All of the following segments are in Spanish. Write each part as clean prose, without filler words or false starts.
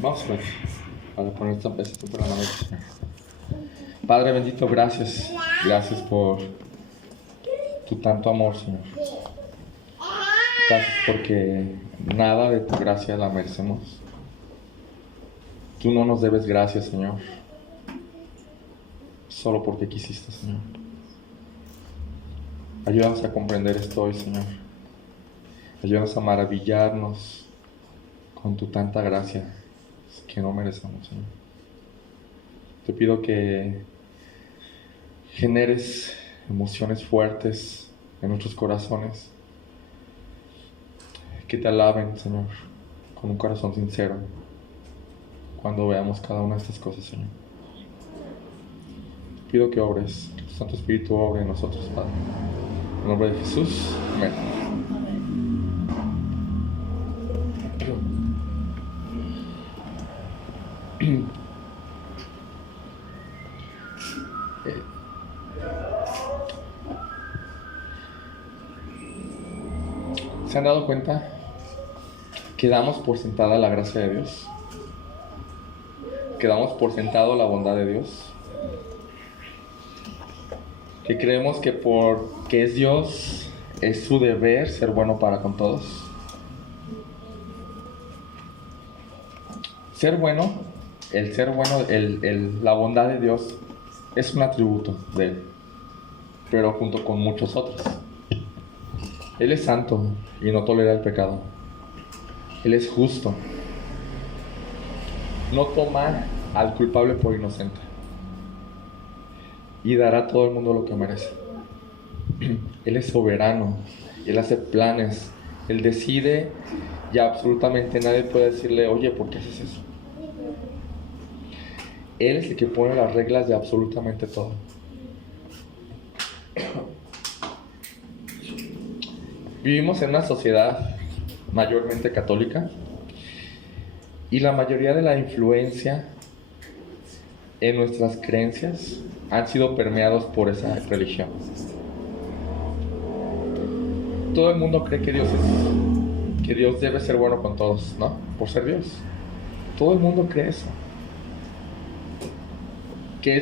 Vamos a ver, para poner esta por la mano. Padre bendito, gracias. Gracias por tu tanto amor, Señor. Gracias porque nada de tu gracia la merecemos. Tú no nos debes gracias, Señor. Solo porque quisiste, Señor. Ayúdanos a comprender esto hoy, Señor. Ayúdanos a maravillarnos con tu tanta gracia que no merecemos, Señor. Te pido que generes emociones fuertes en nuestros corazones, que te alaben, Señor, con un corazón sincero cuando veamos cada una de estas cosas, Señor. Te pido que obres, que tu Santo Espíritu obre en nosotros, Padre. En el nombre de Jesús, amén. ¿Se han dado cuenta que damos por sentada la gracia de Dios? Que damos por sentado la bondad de Dios. Que creemos que porque es Dios, es su deber ser bueno para con todos. Ser bueno, la bondad de Dios es un atributo de Él, pero junto con muchos otros. Él es santo y no tolera el pecado. Él es justo. No toma al culpable por inocente. Y dará a todo el mundo lo que merece. Él es soberano. Él hace planes. Él decide y absolutamente nadie puede decirle, oye, ¿por qué haces eso? Él es el que pone las reglas de absolutamente todo. Vivimos en una sociedad mayormente católica y la mayoría de la influencia en nuestras creencias han sido permeados por esa religión. Todo el mundo cree que Dios debe ser bueno con todos, ¿no? Por ser Dios. Todo el mundo cree eso. Que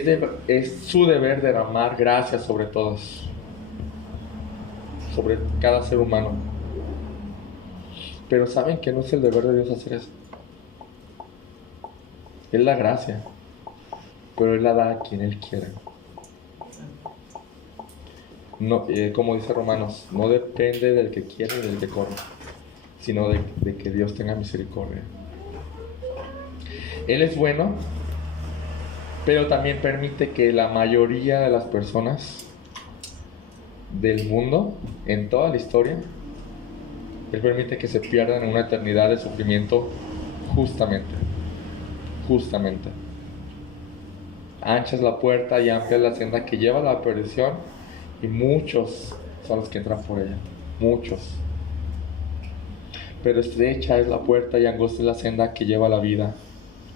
es su deber derramar gracia sobre todos, sobre cada ser humano. Pero ¿saben que no es el deber de Dios hacer eso? Él da gracia, pero Él la da a quien Él quiera. No, como dice Romanos, no depende del que quiere y del que corre, sino de que Dios tenga misericordia. Él es bueno, pero también permite que la mayoría de las personas del mundo, en toda la historia, Él permite que se pierdan en una eternidad de sufrimiento justamente. Ancha es la puerta y amplia es la senda que lleva a la perdición, y muchos son los que entran por ella. Muchos. Pero estrecha es la puerta y angosta es la senda que lleva a la vida.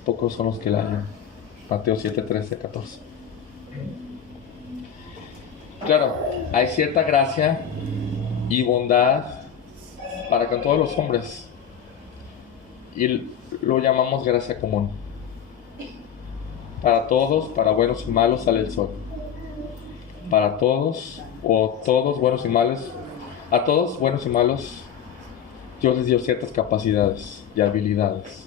Pocos son los que la hallan. Mateo 7, 13, 14. Claro, hay cierta gracia y bondad para con todos los hombres. Y lo llamamos gracia común. Para todos, para buenos y malos, sale el sol. Para todos, o todos buenos y malos, a todos buenos y malos, Dios les dio ciertas capacidades y habilidades.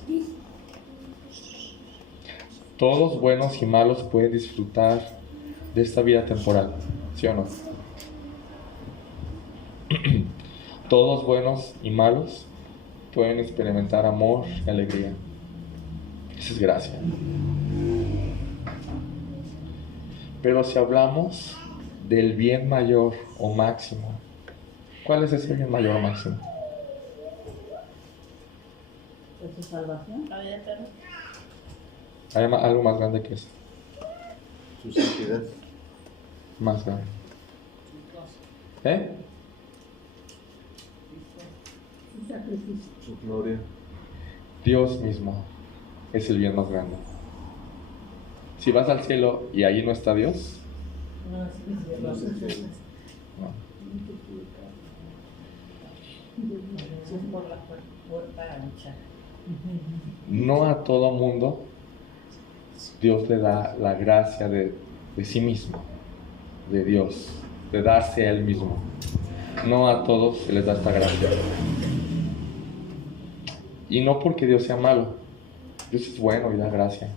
Todos buenos y malos pueden disfrutar de esta vida temporal, ¿sí o no? Todos buenos y malos pueden experimentar amor y alegría. Esa es gracia. Pero si hablamos del bien mayor o máximo, ¿cuál es ese bien mayor o máximo? ¿Es tu salvación? La vida eterna. Hay algo más grande que eso. Su santidad. Más grande. Su sacrificio. Su gloria. Dios mismo es el bien más grande. Si vas al cielo y ahí no está Dios, No es el cielo. no. Es por la puerta ancha. No a todo mundo Dios le da la gracia de sí mismo, de Dios, de darse a Él mismo. No a todos se les da esta gracia. Y no porque Dios sea malo. Dios es bueno y da gracia.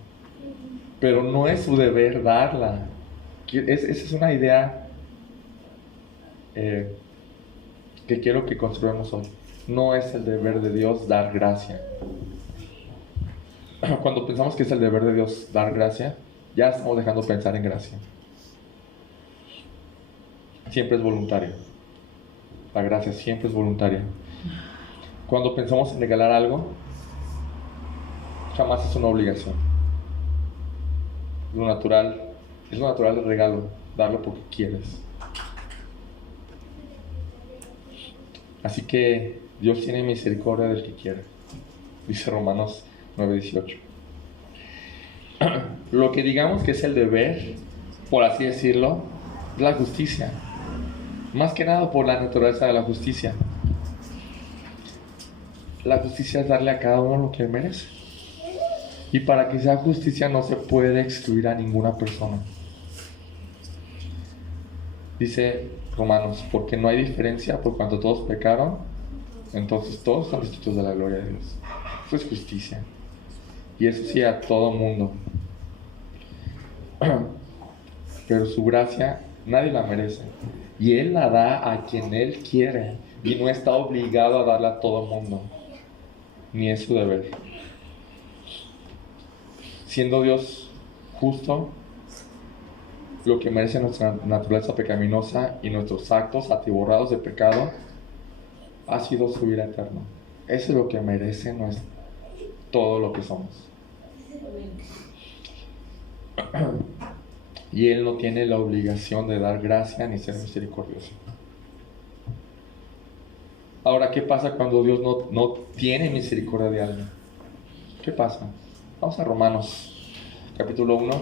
Pero no es su deber darla. Esa es una idea que quiero que construyamos hoy. No es el deber de Dios dar gracia. Cuando pensamos que es el deber de Dios dar gracia, ya estamos dejando de pensar en gracia. Siempre es voluntario. La gracia siempre es voluntaria. Cuando pensamos en regalar algo, jamás es una obligación. Es lo natural del regalo, darlo porque quieres. Así que Dios tiene misericordia del que quiere, dice Romanos 9:18. Lo que digamos que es el deber, por así decirlo, es la justicia. Más que nada por la naturaleza de la justicia. La justicia es darle a cada uno lo que merece. Y para que sea justicia no se puede excluir a ninguna persona. Dice Romanos, porque no hay diferencia por cuanto todos pecaron, entonces todos están destituidos de la gloria de Dios. Eso es justicia. Y eso sí a todo mundo. Pero su gracia nadie la merece. Y Él la da a quien Él quiere. Y no está obligado a darla a todo mundo. Ni es su deber. Siendo Dios justo, lo que merece nuestra naturaleza pecaminosa y nuestros actos atiborrados de pecado ha sido su vida eterna. Eso es lo que merece todo lo que somos. Y Él no tiene la obligación de dar gracia ni ser misericordioso. Ahora, ¿qué pasa cuando Dios no tiene misericordia de alguien? ¿Qué pasa? Vamos a Romanos capítulo 1.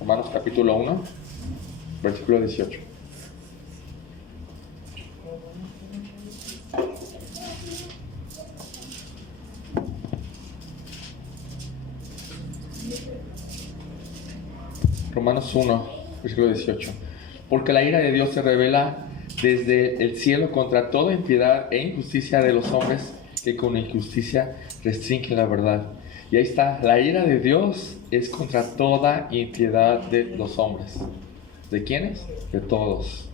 Romanos capítulo 1, versículo 18. Romanos 1, versículo 18. Porque la ira de Dios se revela desde el cielo contra toda impiedad e injusticia de los hombres que con injusticia restringen la verdad. Y ahí está, la ira de Dios es contra toda impiedad de los hombres. ¿De quiénes? De todos.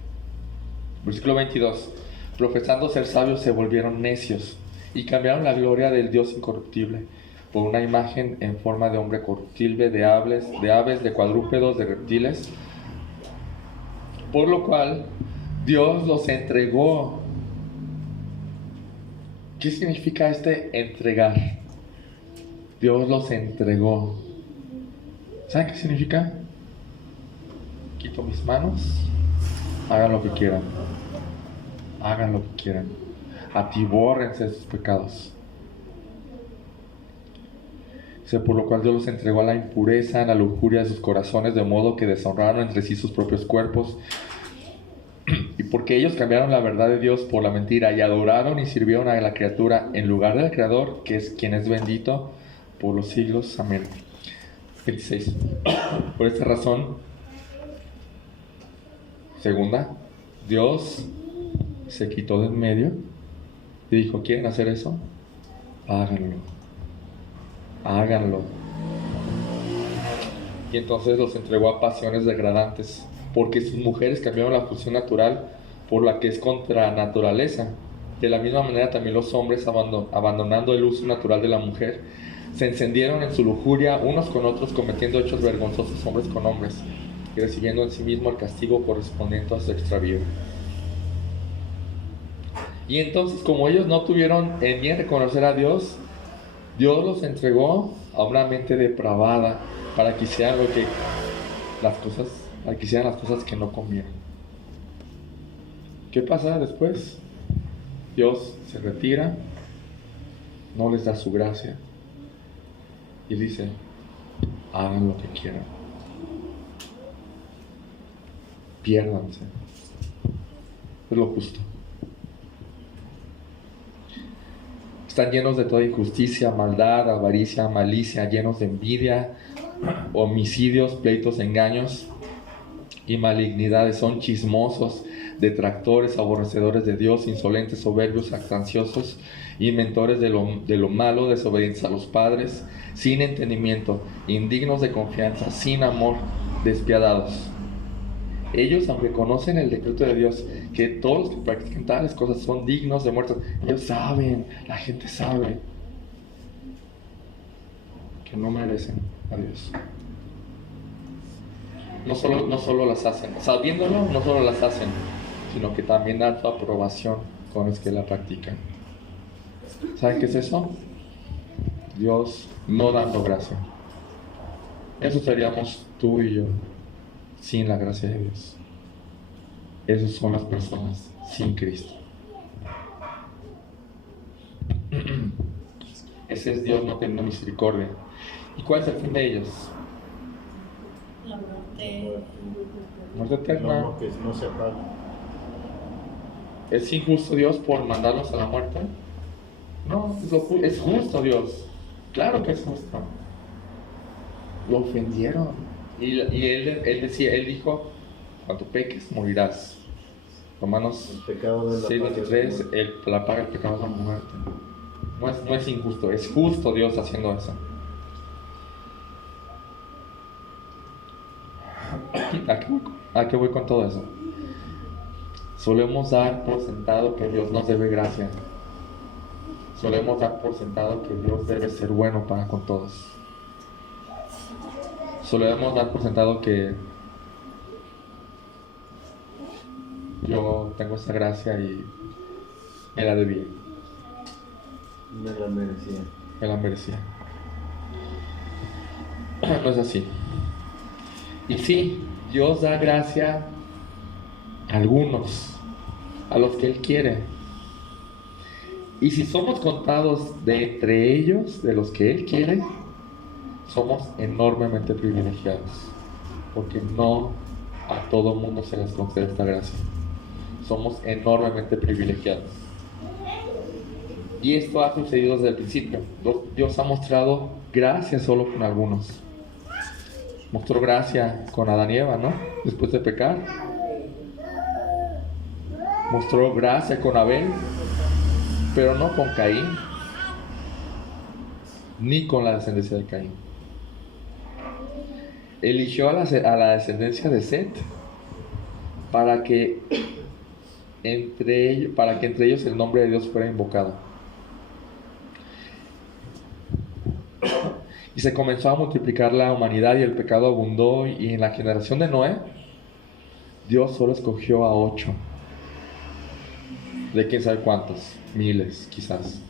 Versículo 22. Profesando ser sabios se volvieron necios y cambiaron la gloria del Dios incorruptible por una imagen en forma de hombre corruptible, de aves, de cuadrúpedos, de reptiles. Por lo cual Dios los entregó. ¿Qué significa entregar? Dios los entregó. ¿Saben qué significa? Quito mis manos, hagan lo que quieran. Hagan lo que quieran. Atibórrense de sus pecados. Por lo cual Dios los entregó a la impureza, a la lujuria de sus corazones, de modo que deshonraron entre sí sus propios cuerpos. Y porque ellos cambiaron la verdad de Dios por la mentira y adoraron y sirvieron a la criatura en lugar del Creador, que es quien es bendito por los siglos. Amén. 26. Por esta razón, segunda, Dios se quitó de en medio y dijo, ¿quieren hacer eso? Háganlo. Háganlo. Y entonces los entregó a pasiones degradantes, porque sus mujeres cambiaron la función natural por la que es contra naturaleza. De la misma manera también los hombres, abandonando el uso natural de la mujer, se encendieron en su lujuria unos con otros, cometiendo hechos vergonzosos hombres con hombres, y recibiendo en sí mismo el castigo correspondiente a su extravío. Y entonces, como ellos no tuvieron en bien reconocer a Dios, Dios los entregó a una mente depravada para que hicieran las cosas que no convienen. ¿Qué pasa después? Dios se retira, no les da su gracia y dice, hagan lo que quieran. Piérdanse. Es lo justo. Están llenos de toda injusticia, maldad, avaricia, malicia, llenos de envidia, homicidios, pleitos, engaños y malignidades. Son chismosos, detractores, aborrecedores de Dios, insolentes, soberbios, jactanciosos, inventores de lo malo, desobedientes a los padres, sin entendimiento, indignos de confianza, sin amor, despiadados. Ellos, aunque conocen el decreto de Dios, que todos los que practican tales cosas son dignos de muerte, ellos saben, la gente sabe que no merecen a Dios. No solo las hacen, sabiéndolo, no solo las hacen, sino que también dan su aprobación con los que la practican. ¿Saben qué es eso? Dios no dando gracia. Eso seríamos tú y yo, sin la gracia de Dios. Esas son las personas sin Cristo. Ese es Dios no teniendo misericordia. ¿Y cuál es el fin de ellos? La muerte. Muerte eterna. No, que no se apaga. ¿Es injusto Dios por mandarlos a la muerte? No, es justo Dios. Claro que es justo. Lo ofendieron. Y él dijo, cuando peques, morirás. Romanos 6:23, la paga del pecado es la muerte. No es injusto, es justo Dios haciendo eso. ¿A qué voy con todo eso? Solemos dar por sentado que Dios nos debe gracia. Solemos dar por sentado que Dios debe ser bueno para con todos. Solemos dar por sentado que yo tengo esa gracia y me la debía. Me la merecía. Me la merecía. No es así. Y sí, Dios da gracia a algunos, a los que Él quiere. Y si somos contados de entre ellos, de los que Él quiere, somos enormemente privilegiados, porque no a todo mundo se les concede esta gracia. Somos enormemente privilegiados. Y esto ha sucedido desde el principio. Dios ha mostrado gracia solo con algunos. Mostró gracia con Adán y Eva, ¿no? Después de pecar. Mostró gracia con Abel, pero no con Caín, ni con la descendencia de Caín. Eligió a la descendencia de Set para que entre ellos el nombre de Dios fuera invocado. Y se comenzó a multiplicar la humanidad y el pecado abundó, y en la generación de Noé Dios solo escogió a 8 de quién sabe cuántos, miles, quizás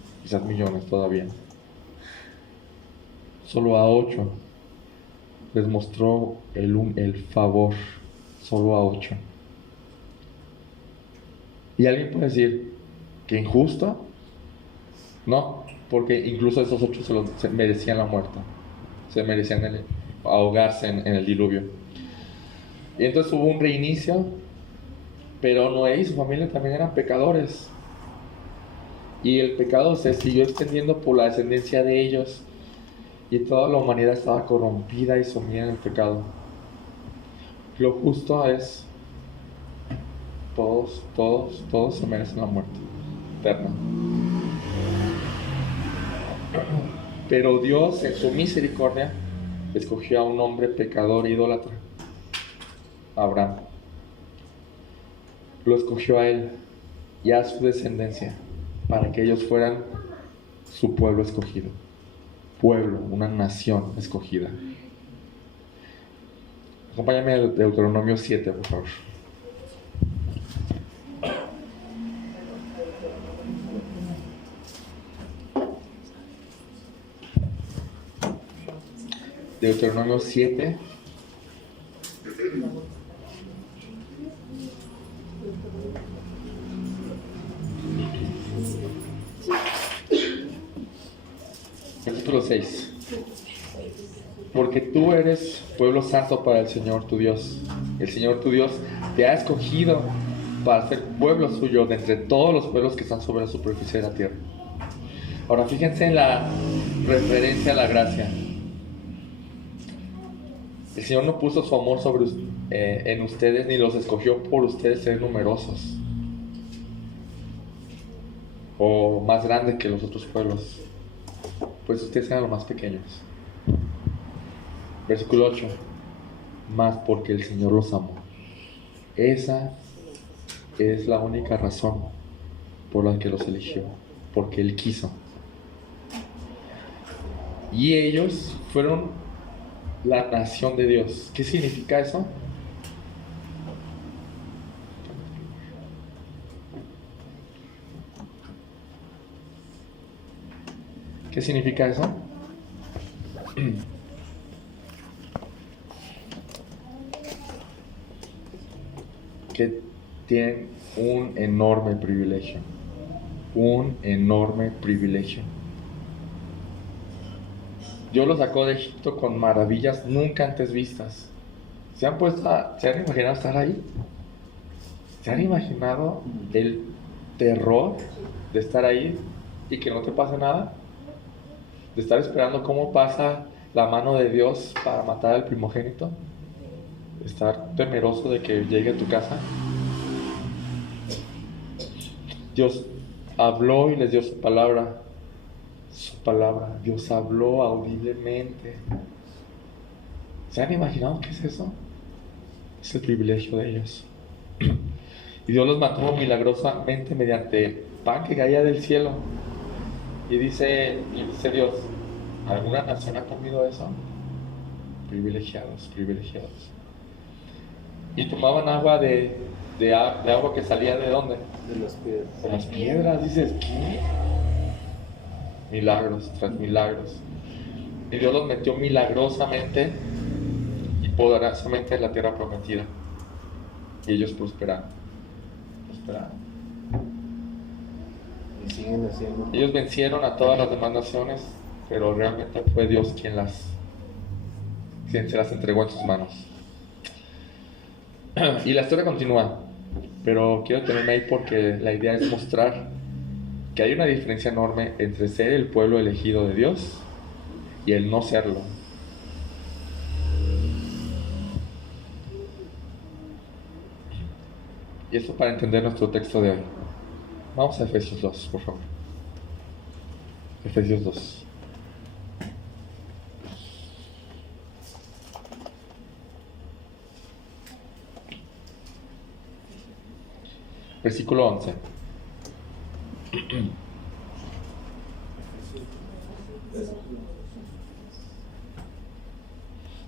millones todavía. Solo a 8 les mostró el favor, solo a 8. Y alguien puede decir que injusto. No, porque incluso esos 8 se merecían la muerte, se merecían ahogarse en el diluvio. Y entonces hubo un reinicio, pero Noé y su familia también eran pecadores. Y el pecado se siguió extendiendo por la descendencia de ellos. Y toda la humanidad estaba corrompida y sumida en el pecado. Lo justo es, todos se merecen la muerte eterna. Pero Dios, en su misericordia, escogió a un hombre pecador e idólatra, Abraham. Lo escogió a él y a su descendencia para que ellos fueran su pueblo escogido. Pueblo, una nación escogida. Acompáñame a Deuteronomio 7, por favor. Deuteronomio 7. Versículo 6. Porque tú eres pueblo santo para el Señor tu Dios. El Señor tu Dios te ha escogido para ser pueblo suyo de entre todos los pueblos que están sobre la superficie de la tierra. Ahora fíjense en la referencia a la gracia. El Señor no puso su amor en ustedes, ni los escogió por ustedes ser numerosos o más grandes que los otros pueblos, pues ustedes eran los más pequeños. Versículo 8. Más porque el Señor los amó. Esa es la única razón por la que los eligió, porque Él quiso. Y ellos fueron la nación de Dios. ¿Qué significa eso? ¿Qué significa eso? Que tienen un enorme privilegio. Un enorme privilegio. Dios los sacó de Egipto con maravillas nunca antes vistas. ¿Se han imaginado estar ahí? ¿Se han imaginado el terror de estar ahí y que no te pase nada? De estar esperando cómo pasa la mano de Dios para matar al primogénito. De estar temeroso de que llegue a tu casa. Dios habló y les dio su palabra. Su palabra. Dios habló audiblemente. ¿Se han imaginado qué es eso? Es el privilegio de ellos. Y Dios los mantuvo milagrosamente mediante pan que caía del cielo. Y dice Dios, ¿alguna nación ha comido eso? Privilegiados, privilegiados. Y tomaban agua de agua que salía ¿de dónde? De las piedras. De las piedras. Dices, ¿qué? Milagros tras milagros. Y Dios los metió milagrosamente y poderosamente en la tierra prometida. Y ellos prosperaron. Y siguen haciendo. Ellos vencieron a todas las demás naciones, pero realmente fue Dios quien se las entregó en sus manos. Y la historia continúa, pero quiero tenerme ahí porque la idea es mostrar que hay una diferencia enorme entre ser el pueblo elegido de Dios y el no serlo. Y esto para entender nuestro texto de hoy. Vamos a Efesios 2, por favor. Efesios 2. Versículo 11.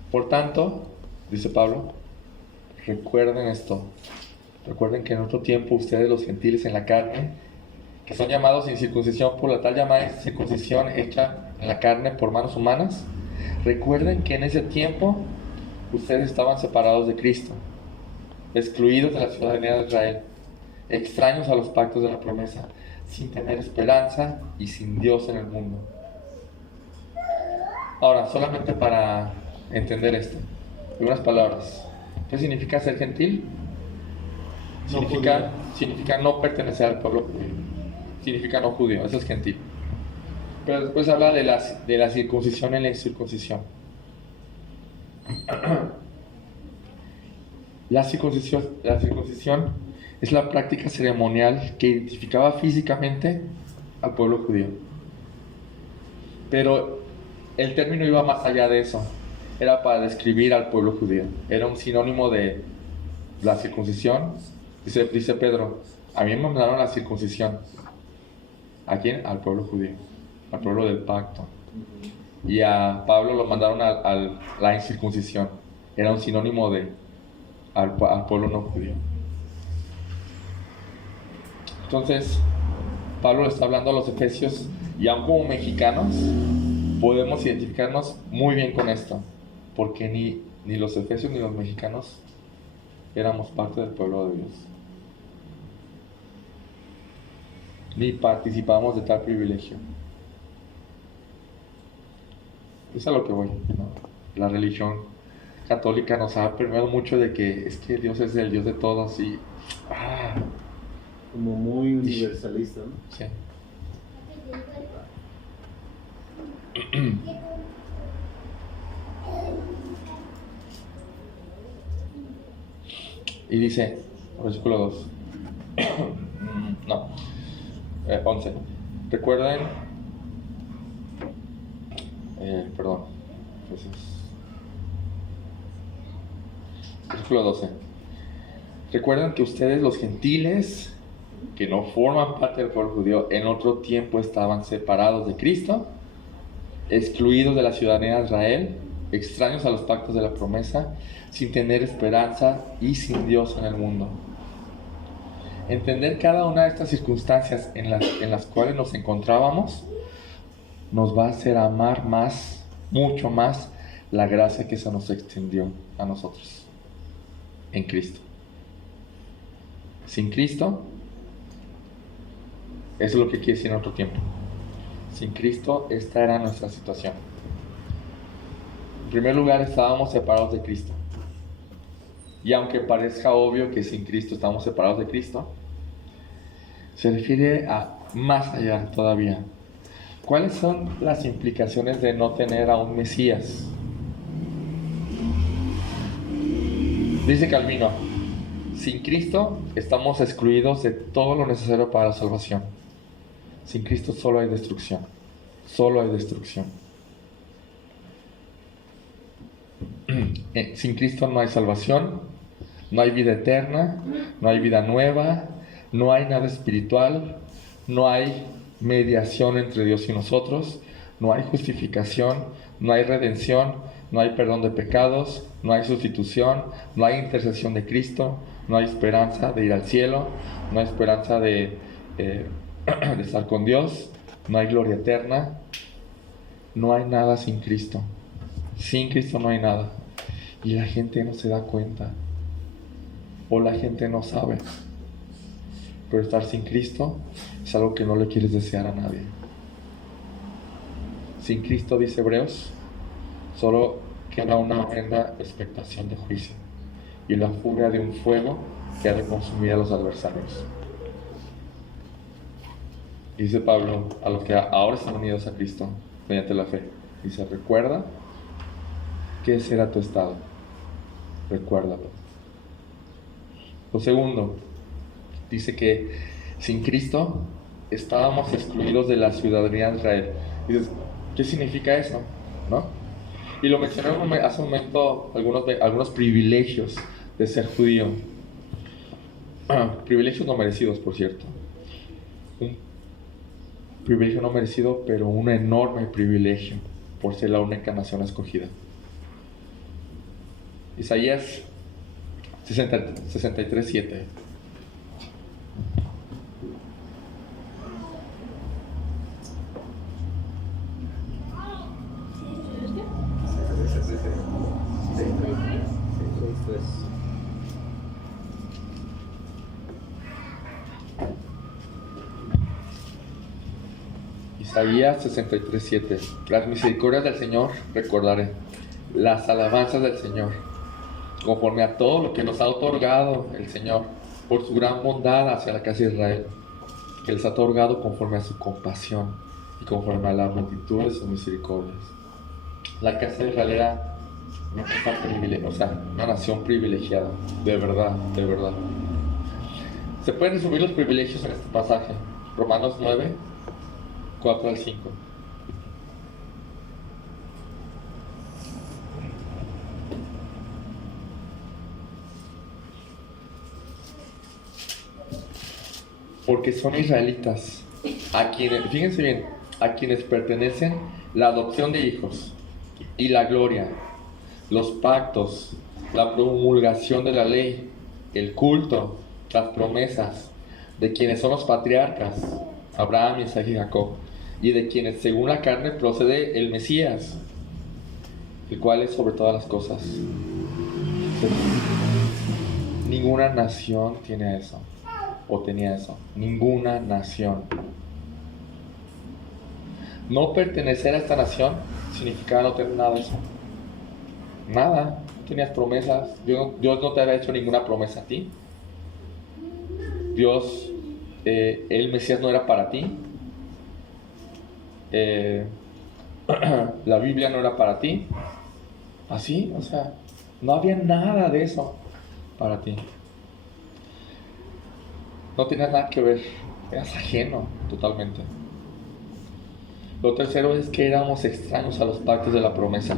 Por tanto, dice Pablo, recuerden esto. Recuerden que en otro tiempo ustedes, los gentiles en la carne, que son llamados sin circuncisión por la tal llamada circuncisión hecha en la carne por manos humanas, recuerden que en ese tiempo ustedes estaban separados de Cristo, excluidos de la ciudadanía de Israel, extraños a los pactos de la promesa, sin tener esperanza y sin Dios en el mundo. Ahora, solamente para entender esto, en unas palabras, ¿qué significa ser gentil? Significa no pertenecer al pueblo judío. Significa no judío, eso es gentil. Pero después habla de la circuncisión en la incircuncisión. La circuncisión es la práctica ceremonial que identificaba físicamente al pueblo judío. Pero el término iba más allá de eso. Era para describir al pueblo judío. Era un sinónimo de la circuncisión. Dice Pedro, a mí me mandaron la circuncisión. ¿A quién? Al pueblo judío, al pueblo del pacto. Y a Pablo lo mandaron a la incircuncisión. Era un sinónimo de al pueblo no judío. Entonces, Pablo le está hablando a los efesios, y aun como mexicanos, podemos identificarnos muy bien con esto, porque ni los efesios ni los mexicanos éramos parte del pueblo de Dios, ni participamos de tal privilegio. Es a lo que voy, ¿no? La religión católica nos ha permeado mucho de que es que Dios es el Dios de todos y como muy universalista, ¿no? sí. Y dice, versículo 2. No, 11. Recuerden, perdón, versículo 12. Recuerden que ustedes, los gentiles, que no forman parte del pueblo judío, en otro tiempo estaban separados de Cristo, excluidos de la ciudadanía de Israel, extraños a los pactos de la promesa, sin tener esperanza y sin Dios en el mundo. Entender cada una de estas circunstancias en las cuales nos encontrábamos nos va a hacer amar más, mucho más, la gracia que se nos extendió a nosotros en Cristo. Sin Cristo, eso es lo que quiere decir en otro tiempo. Sin Cristo, esta era nuestra situación. En primer lugar, estábamos separados de Cristo. Y aunque parezca obvio que sin Cristo estamos separados de Cristo, se refiere a más allá todavía. ¿Cuáles son las implicaciones de no tener a un Mesías? Dice Calvino, sin Cristo estamos excluidos de todo lo necesario para la salvación. Sin Cristo solo hay destrucción. Solo hay destrucción. Sin Cristo no hay salvación, no hay vida eterna, no hay vida nueva, no hay nada espiritual, no hay mediación entre Dios y nosotros, no hay justificación, no hay redención, no hay perdón de pecados, no hay sustitución, no hay intercesión de Cristo, no hay esperanza de ir al cielo, no hay esperanza de estar con Dios, no hay gloria eterna, no hay nada sin Cristo. Sin Cristo no hay nada. Y la gente no se da cuenta, o la gente no sabe. Pero estar sin Cristo es algo que no le quieres desear a nadie. Sin Cristo, dice Hebreos, solo queda una horrenda expectación de juicio y la furia de un fuego que ha de consumir a los adversarios. Dice Pablo a los que ahora están unidos a Cristo mediante la fe, dice, recuerda que ese era tu estado, recuérdalo. Lo segundo, dice que sin Cristo estábamos excluidos de la ciudadanía de Israel. Dices, ¿qué significa eso? ¿No? Y lo mencioné hace un momento, algunos privilegios de ser judío. Privilegios no merecidos, por cierto. Un privilegio no merecido, pero un enorme privilegio por ser la única nación escogida. Isaías 63:7. Isaías 63:7. Las misericordias del Señor recordaré, las alabanzas del Señor, conforme a todo lo que nos ha otorgado el Señor, por su gran bondad hacia la casa de Israel, que les ha otorgado conforme a su compasión y conforme a la multitud de sus misericordias. La casa de Israel era una nación privilegiada, de verdad, de verdad. Se pueden resumir los privilegios en este pasaje. Romanos 9, 4 al 5. Porque son israelitas, a quienes, fíjense bien, a quienes pertenecen la adopción de hijos y la gloria, los pactos, la promulgación de la ley, el culto, las promesas, de quienes son los patriarcas, Abraham, Isaac y Jacob, y de quienes según la carne procede el Mesías, el cual es sobre todas las cosas. Ninguna nación tiene eso, o tenía eso, ninguna nación. No pertenecer a esta nación significaba no tener nada de eso. Nada, no tenías promesas. Dios no te había hecho ninguna promesa a ti. Dios, el Mesías no era para ti. la Biblia no era para ti. Así, o sea, no había nada de eso para ti. No tenías nada que ver, eras ajeno totalmente. Lo tercero es que éramos extraños a los pactos de la promesa.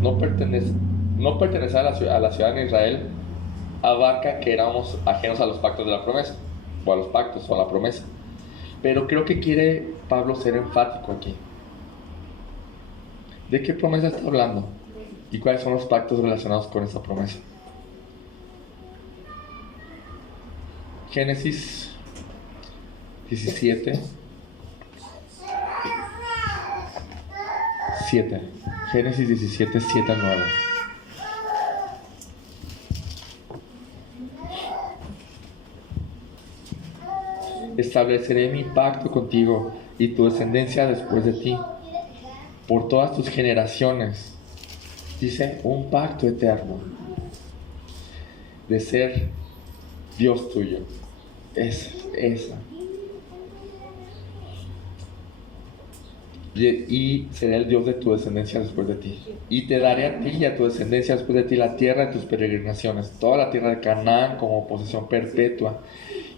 No pertenecer a la ciudad de Israel abarca que éramos ajenos a los pactos de la promesa, o a los pactos, o a la promesa. Pero creo que quiere Pablo ser enfático aquí. ¿De qué promesa está hablando? ¿Y cuáles son los pactos relacionados con esa promesa? Génesis 17, 7. Génesis 17, 7 al 9. Estableceré mi pacto contigo y tu descendencia después de ti, por todas tus generaciones. Dice, un pacto eterno de ser Dios tuyo. Es esa. Y seré el Dios de tu descendencia después de ti. Y te daré a ti y a tu descendencia después de ti la tierra de tus peregrinaciones, toda la tierra de Canaán como posesión perpetua,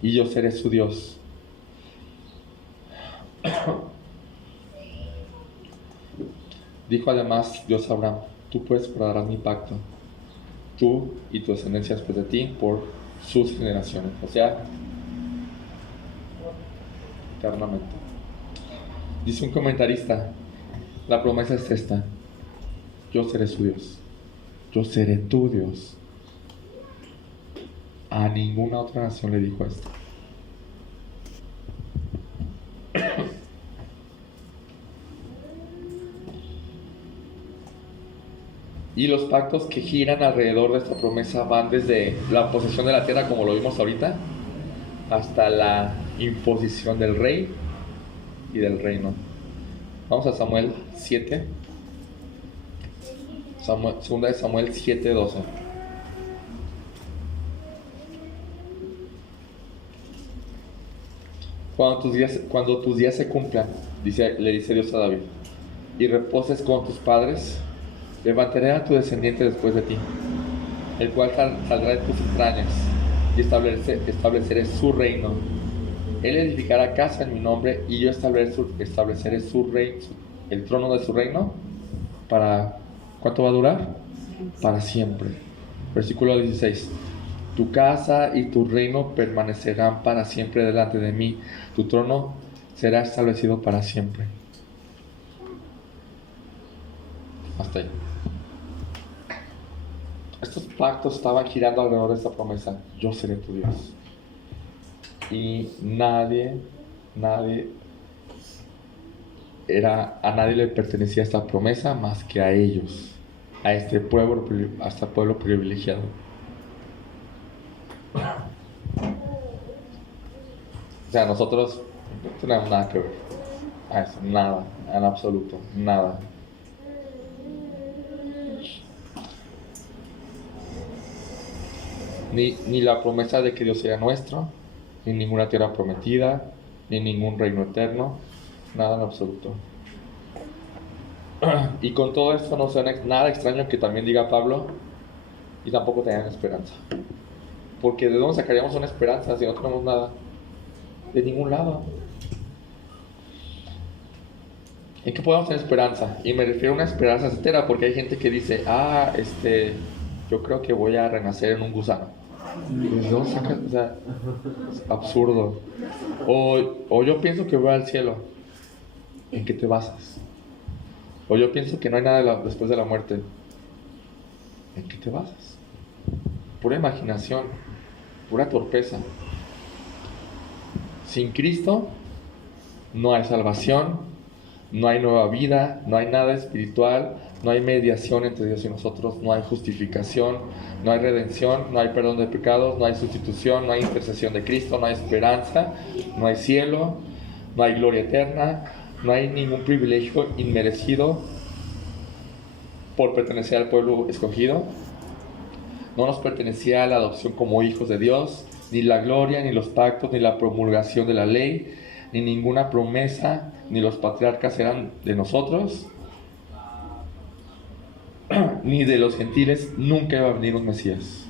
y yo seré su Dios. Dijo además Dios a Abraham, tú pues guardarás mi pacto, tú y tu descendencia después de ti, por sus generaciones, o sea, eternamente. Dice un comentarista, la promesa es esta: yo seré su Dios, yo seré tu Dios. A ninguna otra nación le dijo esto. Y los pactos que giran alrededor de esta promesa van desde la posesión de la tierra, como lo vimos ahorita, hasta la imposición del rey y del reino. Vamos a Samuel 7. Segunda de Samuel 7:12. Cuando tus días se cumplan, le dice Dios a David, y reposes con tus padres, levantaré a tu descendiente después de ti, el cual saldrá de tus entrañas, y estableceré su reino. Él edificará casa en mi nombre, y yo estableceré su reino, el trono de su reino. ¿Para cuánto va a durar? Para siempre. Versículo 16. Tu casa y tu reino permanecerán para siempre delante de mí. Tu trono será establecido para siempre. Hasta ahí. Estos pactos estaban girando alrededor de esta promesa: yo seré tu Dios. Y a nadie le pertenecía esta promesa más que a ellos, a este pueblo privilegiado. O sea, nosotros no tenemos nada que ver a eso, nada, en absoluto, nada. Ni la promesa de que Dios sea nuestro, ni ninguna tierra prometida, ni ningún reino eterno, nada en absoluto. Y con todo esto no suena nada extraño que también diga Pablo, y tampoco tenían esperanza. Porque ¿de dónde sacaríamos una esperanza si no tenemos nada? De ningún lado. ¿En qué podemos tener esperanza? Y me refiero a una esperanza sincera, porque hay gente que dice, yo creo que voy a renacer en un gusano. ¿De dónde sacas? O sea, es absurdo. O yo pienso que voy al cielo. ¿En qué te basas? O yo pienso que no hay nada después de la muerte. ¿En qué te basas? Pura imaginación, pura torpeza. Sin Cristo no hay salvación, no hay nueva vida, no hay nada espiritual, no hay mediación entre Dios y nosotros, no hay justificación, no hay redención, no hay perdón de pecados, no hay sustitución, no hay intercesión de Cristo, no hay esperanza, no hay cielo, no hay gloria eterna, no hay ningún privilegio inmerecido por pertenecer al pueblo escogido. No nos pertenecía la adopción como hijos de Dios, ni la gloria, ni los pactos, ni la promulgación de la ley, ni ninguna promesa, ni los patriarcas eran de nosotros, ni de los gentiles, nunca iba a venir un Mesías.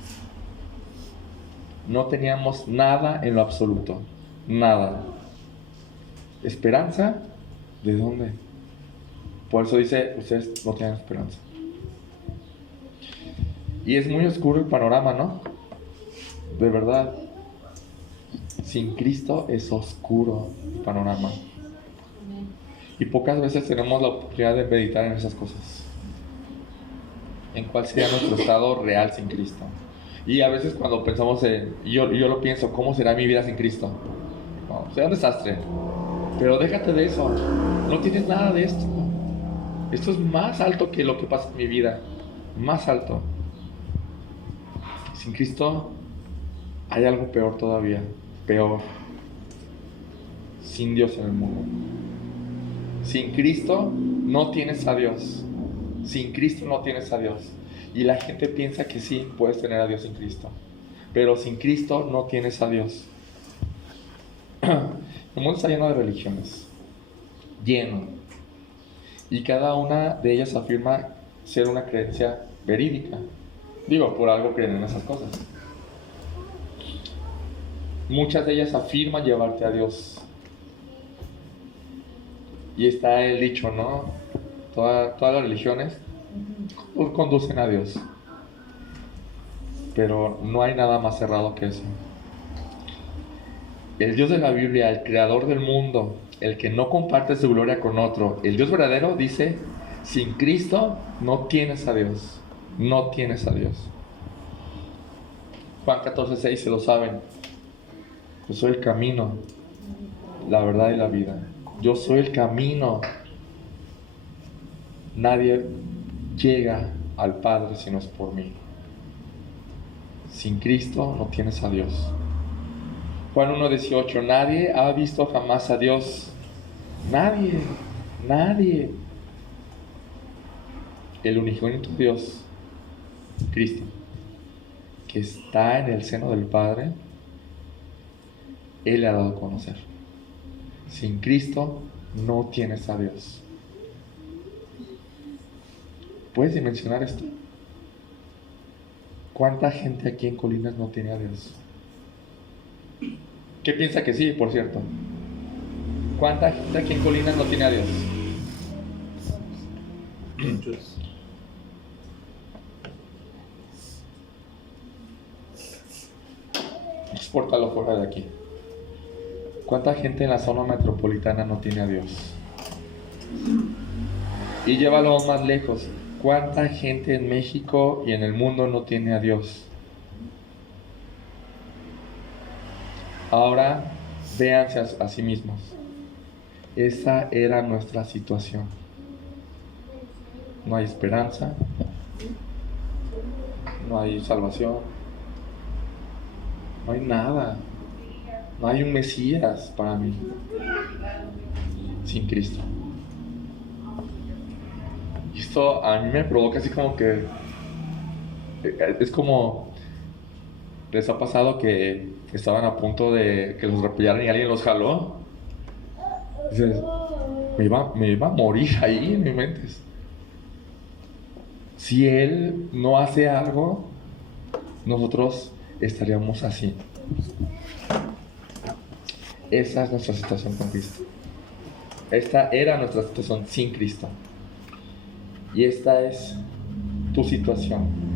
No teníamos nada en lo absoluto, nada. ¿Esperanza? ¿De dónde? Por eso dice, ustedes no tienen esperanza. Y es muy oscuro el panorama, ¿no? De verdad. Sin Cristo es oscuro el panorama. Y pocas veces tenemos la oportunidad de meditar en esas cosas. En cuál sería nuestro estado real sin Cristo. Y a veces cuando pensamos yo lo pienso, ¿cómo será mi vida sin Cristo? No, será un desastre. Pero déjate de eso. No tienes nada de esto. Esto es más alto que lo que pasa en mi vida. Más alto. Sin Cristo hay algo peor todavía. Peor. Sin Dios en el mundo. Sin Cristo no tienes a Dios. Sin Cristo no tienes a Dios. Y la gente piensa que sí, puedes tener a Dios sin Cristo. Pero sin Cristo no tienes a Dios. El mundo está lleno de religiones. Lleno. Y cada una de ellas afirma ser una creencia verídica. Digo, por algo creen en esas cosas. Muchas de ellas afirman llevarte a Dios. Y está el dicho, ¿no? Todas las religiones conducen a Dios. Pero no hay nada más cerrado que eso. El Dios de la Biblia, el creador del mundo, el que no comparte su gloria con otro, el Dios verdadero dice, sin Cristo no tienes a Dios. No tienes a Dios. Juan 14:6, se lo saben. Yo soy el camino, la verdad y la vida. Yo soy el camino. Nadie llega al Padre si no es por mí. Sin Cristo no tienes a Dios. Juan 1:18, nadie ha visto jamás a Dios. Nadie, nadie. El unigénito Dios, Cristo, que está en el seno del Padre, Él le ha dado a conocer. Sin Cristo no tienes a Dios. ¿Puedes dimensionar esto? ¿Cuánta gente aquí en Colinas no tiene a Dios? ¿Qué piensa que sí, por cierto? ¿Cuánta gente aquí en Colinas no tiene a Dios? Muchos. Exportalo fuera de aquí. ¿Cuánta gente en la zona metropolitana no tiene a Dios? Y llévalo más lejos. ¿Cuánta gente en México y en el mundo no tiene a Dios? Ahora, véanse a sí mismos. Esa era nuestra situación. No hay esperanza. No hay salvación. No hay nada. No hay un Mesías para mí. Sin Cristo. Y esto a mí me provoca así como que... Es como... ¿Les ha pasado que estaban a punto de que los repillaran y alguien los jaló? Dices, me iba a morir ahí en mi mente. Si Él no hace algo, nosotros estaríamos así. Esa es nuestra situación con Cristo. Esta era nuestra situación sin Cristo. Y esta es tu situación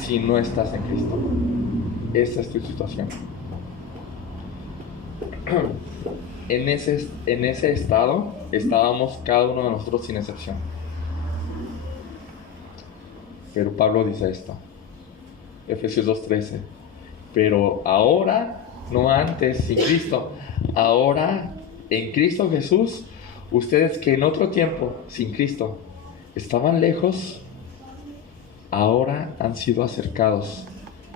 si no estás en Cristo. Esa es tu situación. En ese estado estábamos cada uno de nosotros sin excepción. Pero Pablo dice esto, Efesios 2:13, pero ahora, no antes, sin Cristo, ahora en Cristo Jesús, ustedes que en otro tiempo, sin Cristo, estaban lejos, ahora han sido acercados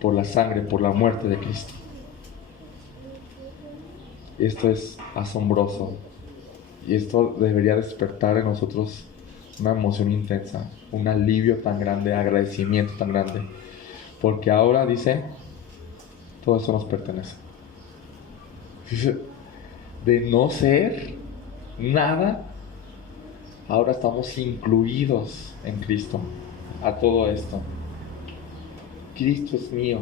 por la sangre, por la muerte de Cristo. Esto es asombroso y esto debería despertar en nosotros una emoción intensa, un alivio tan grande, agradecimiento tan grande, porque ahora dice, todo eso nos pertenece. de no ser nada, ahora estamos incluidos en Cristo a todo esto. Cristo es mío.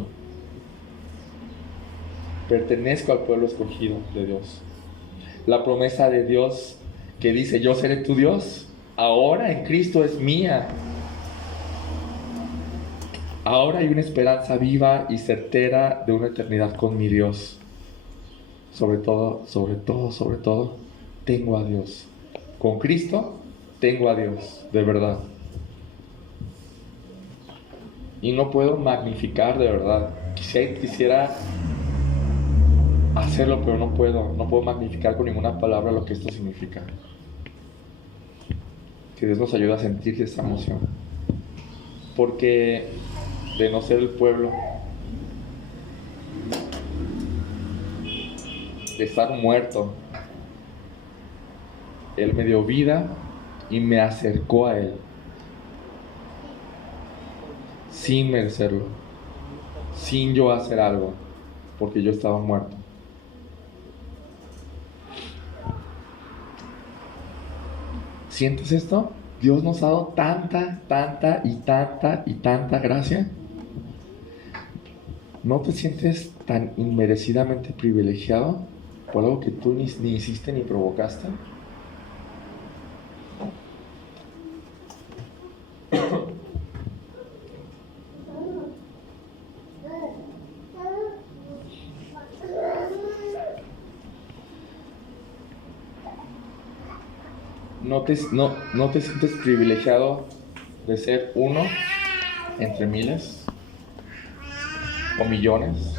Pertenezco al pueblo escogido de Dios. La promesa de Dios que dice, yo seré tu Dios, ahora en Cristo es mía. Ahora hay una esperanza viva y certera de una eternidad con mi Dios. Sobre todo, tengo a Dios. Con Cristo, tengo a Dios, de verdad. Y no puedo magnificar, de verdad. Quisiera hacerlo, pero no puedo magnificar con ninguna palabra lo que esto significa. Que Dios nos ayude a sentir esa emoción. Porque de no ser el pueblo, de estar muerto, Él me dio vida y me acercó a Él, sin merecerlo, sin yo hacer algo, porque yo estaba muerto. ¿Sientes esto? Dios nos ha dado tanta gracia. ¿No te sientes tan inmerecidamente privilegiado por algo que tú ni hiciste ni provocaste? ¿No te sientes privilegiado de ser uno entre miles o millones?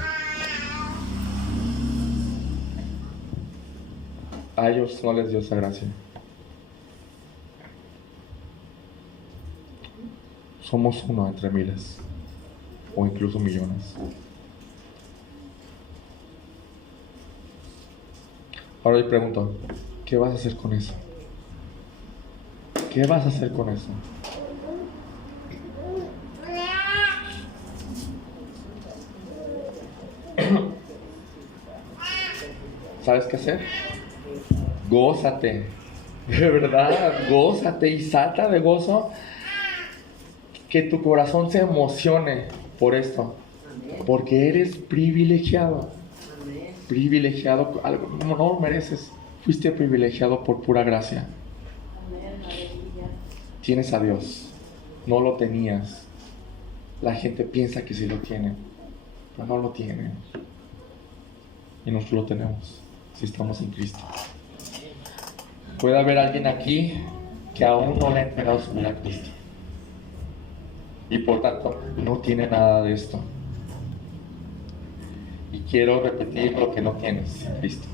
A ellos no les dio esa gracia. Somos uno entre miles o incluso millones. Ahora yo pregunto, ¿qué vas a hacer con eso? ¿Qué vas a hacer con eso? ¿Sabes qué hacer? Gózate, de verdad, gózate y salta de gozo. Que tu corazón se emocione por esto, porque eres privilegiado. Privilegiado, algo no lo mereces. Fuiste privilegiado por pura gracia. Tienes a Dios, no lo tenías. La gente piensa que sí lo tiene, pero no lo tiene. Y nosotros lo tenemos, si estamos en Cristo. Puede haber alguien aquí que aún no le ha entregado su vida a Cristo, y por tanto no tiene nada de esto. Y quiero repetir lo que no tienes en Cristo.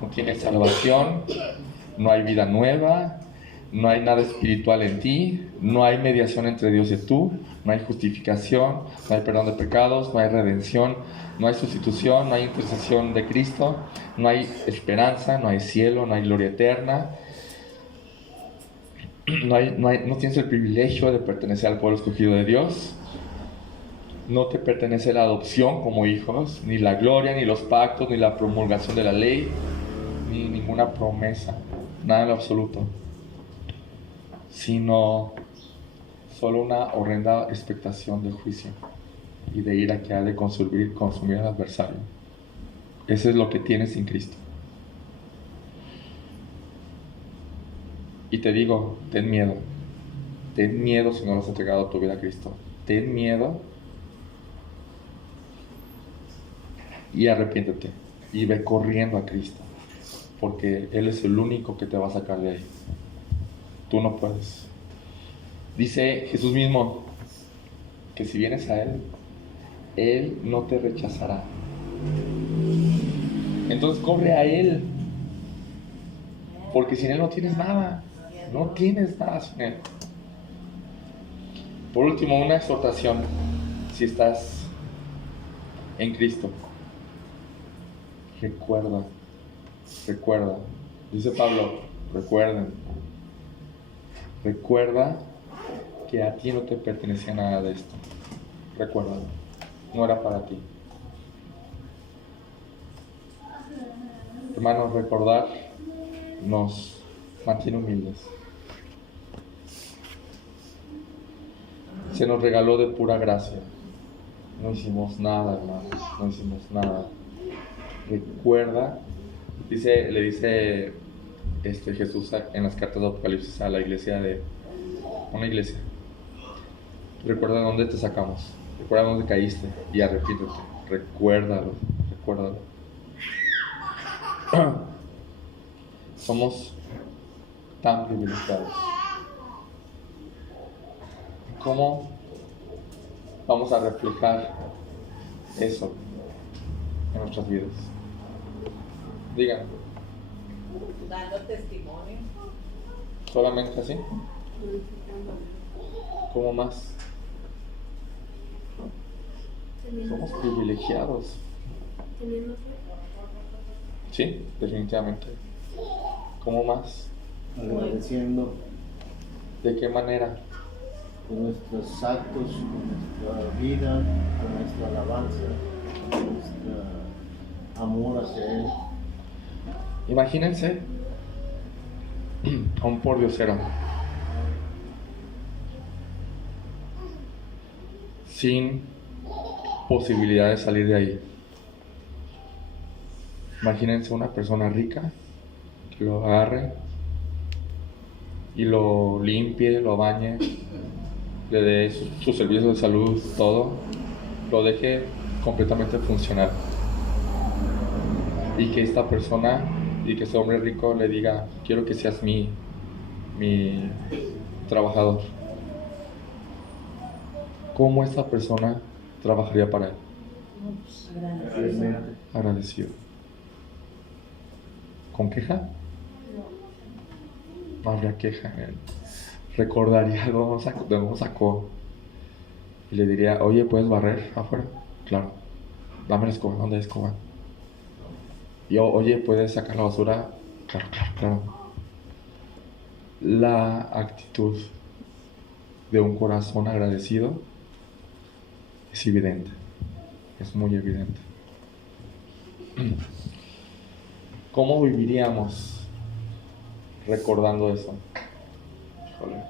No tienes salvación, no hay vida nueva, no hay nada espiritual en ti, no hay mediación entre Dios y tú, no hay justificación, no hay perdón de pecados, no hay redención, no hay sustitución, no hay intercesión de Cristo, no hay esperanza, no hay cielo, no hay gloria eterna. No tienes el privilegio de pertenecer al pueblo escogido de Dios. No te pertenece la adopción como hijos, ni la gloria, ni los pactos, ni la promulgación de la ley, ni ninguna promesa, nada en lo absoluto, sino solo una horrenda expectación de juicio y de ira que ha de consumir al adversario. Eso es lo que tienes sin Cristo. Y te digo, ten miedo si no le has entregado tu vida a Cristo. Ten miedo y arrepiéntete y ve corriendo a Cristo, porque Él es el único que te va a sacar de ahí. Tú no puedes. Dice Jesús mismo que si vienes a Él, Él no te rechazará. Entonces corre a Él, porque sin Él no tienes nada. No tienes nada sin Él. Por último, una exhortación si estás en Cristo. Recuerda. Dice Pablo, recuerda que a ti no te pertenecía nada de esto. Recuerda, no era para ti. Hermanos, recordar nos mantiene humildes. Se nos regaló de pura gracia. No hicimos nada, hermanos, no hicimos nada. Recuerda, le dice Jesús en las cartas de Apocalipsis a la iglesia una iglesia. Recuerda dónde te sacamos, recuerda dónde caíste y arrepíntete. Recuérdalo. Somos tan privilegiados. ¿Cómo vamos a reflejar eso en nuestras vidas? Díganme. Dando testimonio. ¿Solamente así? ¿Cómo más? Somos privilegiados. Sí, definitivamente. ¿Cómo más? Agradeciendo ¿De qué manera? con nuestros actos, con nuestra vida, con nuestra alabanza, con nuestro amor hacia Él. Imagínense a un pordiosero sin posibilidad de salir de ahí. Imagínense una persona rica que lo agarre y lo limpie, lo bañe, le dé su servicio de salud, todo, lo deje completamente funcional. Y que esta persona y que este hombre rico le diga: quiero que seas mi trabajador. ¿Cómo esta persona trabajaría para él? Realmente. Agradecido. ¿Con queja? No habría queja en él. Recordaría de dónde sacó y le diría: oye, ¿puedes barrer afuera? Claro. Dame la escoba. ¿Dónde hay escoba? Y oye, ¿puedes sacar la basura? Claro. La actitud de un corazón agradecido es evidente, es muy evidente. ¿Cómo viviríamos recordando eso? Híjole.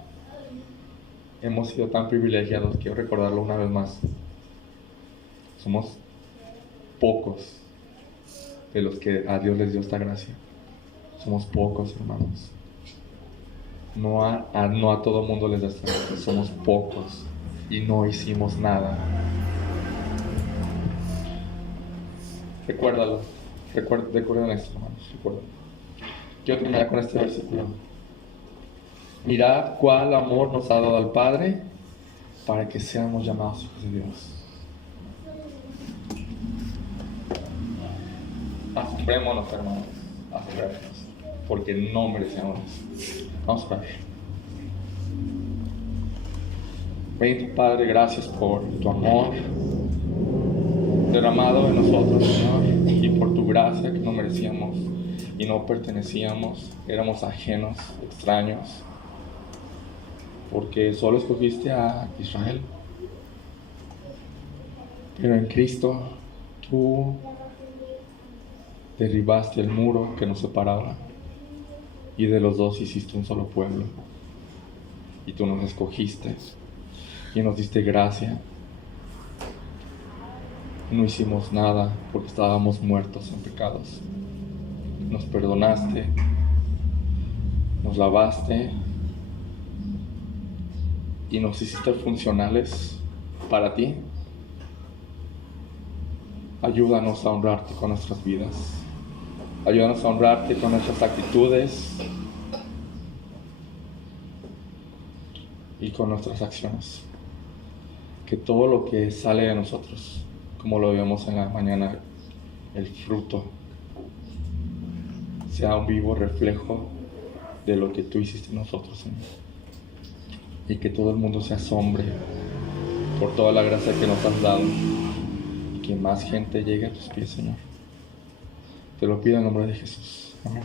Hemos sido tan privilegiados, quiero recordarlo una vez más. Somos pocos de los que a Dios les dio esta gracia. Somos pocos, hermanos. No a todo mundo les da esta gracia. Somos pocos y no hicimos nada. Recuérdalo. Recuerden esto, hermanos. Recuerden. Quiero terminar con este versículo. Mirad cuál amor nos ha dado al Padre para que seamos llamados hijos de Dios. Asombrémonos, hermanos. Asombrémonos. Porque no merecemos eso. Vamos a orar. Bendito Padre, gracias por tu amor derramado en nosotros, Señor, y por tu gracia que no merecíamos y no pertenecíamos, éramos ajenos, extraños, porque solo escogiste a Israel. Pero en Cristo tú derribaste el muro que nos separaba y de los dos hiciste un solo pueblo. Y tú nos escogiste y nos diste gracia. No hicimos nada porque estábamos muertos en pecados. Nos perdonaste, nos lavaste y nos hiciste funcionales para ti. Ayúdanos a honrarte con nuestras vidas. Ayúdanos a honrarte con nuestras actitudes y con nuestras acciones. Que todo lo que sale de nosotros, como lo vemos en la mañana, el fruto, sea un vivo reflejo de lo que tú hiciste en nosotros, Señor. Y que todo el mundo se asombre por toda la gracia que nos has dado. Y que más gente llegue a tus pies, Señor. Te lo pido en nombre de Jesús. Amén.